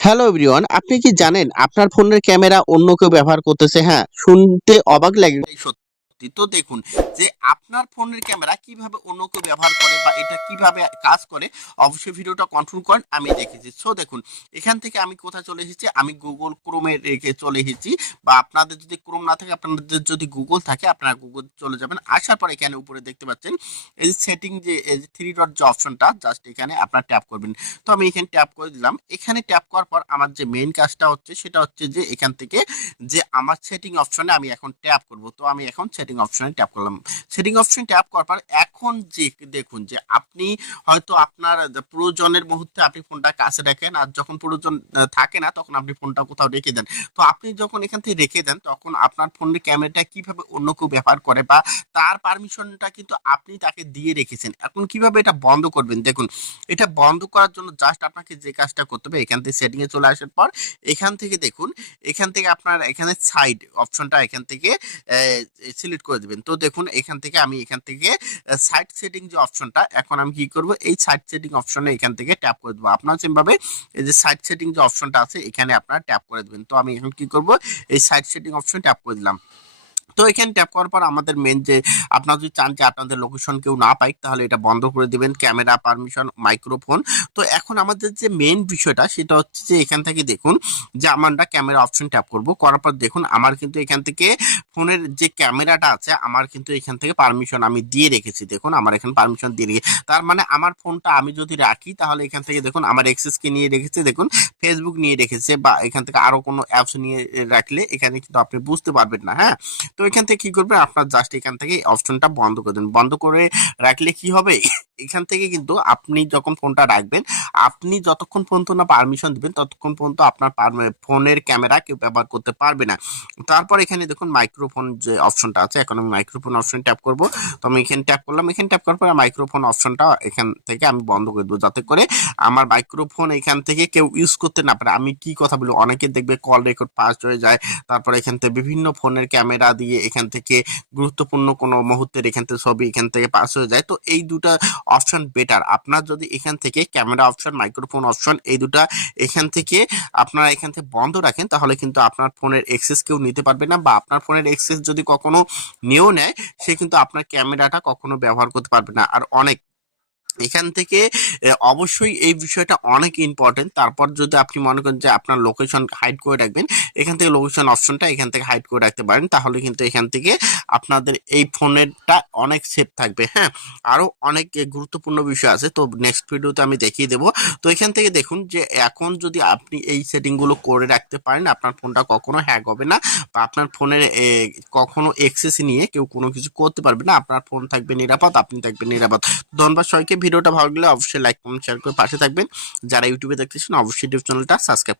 Hello everyone, আপনি কি জানেন আপনার ফোনের ক্যামেরা অন্য কেউ ব্যবহার করতেছে? হ্যাঁ, শুনতে অবাক লাগে, এটাই সত্যি। তো দেখুন যে আপনার ফোনের ক্যামেরা কিভাবে অন্য কেউ ব্যবহার করে বা এটা কিভাবে কাজ করে, অবশ্যই ভিডিওটা কন্ট্রোল করেন, আমি দেখেছি। সো দেখুন, এখান থেকে আমি কোথায় চলে এসেছি, আমি গুগল ক্রোমে রেখে চলে এসেছি। বা আপনাদের যদি ক্রোম না থাকে, আপনাদের যদি গুগল থাকে, আপনারা গুগল চলে যাবেন। আসার পর এখানে উপরে দেখতে পাচ্ছেন এই যে সেটিং, যে এই যে থ্রি ডট যে অপশনটা, জাস্ট এখানে আপনারা ট্যাপ করবেন। তো আমি এখানে ট্যাপ করে দিলাম। এখানে ট্যাপ করার পর আমার যে মেইন কাজটা হচ্ছে সেটা হচ্ছে যে এখান থেকে যে আমার সেটিং অপশনে আমি এখন ট্যাপ করব। তো আমি এখন সেটিং অপশনে ট্যাপ করলাম। সেটিং অপশনে ট্যাপ করার পর এখন যে দেখুন যে আপনি হয়তো আপনার প্রয়োজনের মুহূর্তে আপনি ফোনটা কাছে রাখেন, আর যখন প্রয়োজন থাকে না তখন আপনি ফোনটা কোথাও রেখে দেন। তো আপনি যখন এখান থেকে রেখে দেন তখন আপনার ফোনের ক্যামেরাটা কিভাবে অন্য কেউ ব্যবহার করে বা তার পারমিশনটা কিন্তু আপনি তাকে দিয়ে রেখেছেন। এখন কিভাবে এটা বন্ধ করবেন, দেখুন এটা বন্ধ করার জন্য জাস্ট আপনাকে যে কাজটা করতে হবে, এখান থেকে সেটিং এ চলে আসার পর এখান থেকে দেখুন, এখান থেকে আপনার এখানে সাইড অপশনটা এখান থেকে সিলেক্ট করে দিবেন। তো দেখুন এখান থেকে আমি এখান থেকে সাইড সেটিং যে অপশনটা, এখন আমি কি করব, এই সাইড সেটিং অপশনে এখান থেকে ট্যাপ করে দেবো। আপনার যেভাবে এই যে সাইড সেটিং যে অপশনটা আছে এখানে আপনারা ট্যাপ করে দেবেন। তো আমি এখন কি করব, এই সাইড সেটিং অপশন ট্যাপ করে দিলাম। তো এখানে ট্যাপ করার পর আমাদের মেন যে আপনারা যদি চান যে আপনাদের লোকেশন কেউ না পায়, তাহলে এটা বন্ধ করে দিবেন, ক্যামেরা পারমিশন মাইক্রোফোন। তো এখন আমাদের যে মেন বিষয়টা সেটা হচ্ছে যে এখান থেকে দেখুন যে আমরা ক্যামেরা অপশন ট্যাপ করব, করার পর দেখুন আমার কিন্তু এখান থেকে ফোনের যে ক্যামেরাটা আছে আমার কিন্তু এখান থেকে পারমিশন আমি দিয়ে রেখেছি। দেখুন আমার এখানে পারমিশন দিয়ে রেখেছি, তার মানে আমার ফোনটা আমি যদি রাখি তাহলে এখান থেকে দেখুন আমার এক্সেস কে নিয়ে রেখেছে, দেখুন ফেসবুক নিয়ে রেখেছে, বা এখান থেকে আরো কোনো অ্যাপস নিয়ে রাখলে এখানে কিন্তু আপনি বুঝতে পারবেন না। হ্যাঁ, তো এখান থেকে কি করবেন, আপনার জাস্ট এখান থেকে অপশনটা বন্ধ করে দেন। বন্ধ করে রাখলে কি হবে, এখান থেকে কিন্তু আপনি যখন ফোনটা রাখবেন, আপনি যতক্ষণ পর্যন্ত না পারমিশন দিবেন ততক্ষণ পর্যন্ত আপনার ফোনের ক্যামেরা কেউ ব্যবহার করতে পারবে না। তারপর এখানে দেখুন মাইক্রোফোন যে অপশনটা আছে, এখন আমি মাইক্রোফোন অপশন ট্যাপ করব। তো আমি এখানে ট্যাপ করলাম, এখানে ট্যাপ করার পর মাইক্রোফোন অপশনটা এখান থেকে আমি বন্ধ করে দেবো, যাতে করে আমার মাইক্রোফোন এখান থেকে কেউ ইউজ করতে না পারে। আমি কি কথা বলি, অনেকে দেখবে কল রেকর্ড ফাস্ট হয়ে যায়, তারপরে এখান থেকে বিভিন্ন ফোনের ক্যামেরা দিয়ে এখান থেকে গুরুত্বপূর্ণ কোনো মুহূর্তের এখান থেকে ছবি এখান থেকে পাস হয়ে যায়। তো এই দুটা অপশন বেটার। আপনার যদি এখান থেকে ক্যামেরা অপশন, মাইক্রোফোন অপশন, এই দুটা এখান থেকে আপনারা এখান থেকে বন্ধ রাখেন, তাহলে কিন্তু আপনার ফোনের এক্সেস কেউ নিতে পারবে না, বা আপনার ফোনের এক্সেস যদি কখনো নিয়েও নেয়, সে কিন্তু আপনার ক্যামেরাটা কখনো ব্যবহার করতে পারবে না। আর অনেক এখান থেকে অবশ্যই এই বিষয়টা অনেক ইম্পর্টেন্ট। তারপর যদি আপনি মনে করেন যে আপনার লোকেশন হাইড করে রাখবেন, এখান থেকে লোকেশন অপশনটা এখান থেকে হাইড করে রাখতে পারেন, তাহলে কিন্তু এখান থেকে আপনাদের এই ফোনেরটা অনেক সেফ থাকবে। হ্যাঁ, আরো অনেক গুরুত্বপূর্ণ বিষয় আছে, তো নেক্সট ভিডিওতে আমি দেখিয়ে দেবো। তো এখান থেকে দেখুন যে এখন যদি আপনি এই সেটিং গুলো করে রাখতে পারেন, আপনার ফোনটা কখনো হ্যাক হবে না, বা আপনার ফোনের কখনো এক্সেস নিয়ে কেউ কোনো কিছু করতে পারবে না। আপনার ফোন থাকবে নিরাপদ, আপনি থাকবেন নিরাপদ। ধন্যবাদ সবাইকে। ভিডিওটা ভালো লাগলে অবশ্যই লাইক কমেন্ট শেয়ার করে পাশে থাকবেন। যারা ইউটিউবে দেখতেছেন অবশ্যই ইউটিউব চ্যানেলটা সাবস্ক্রাইব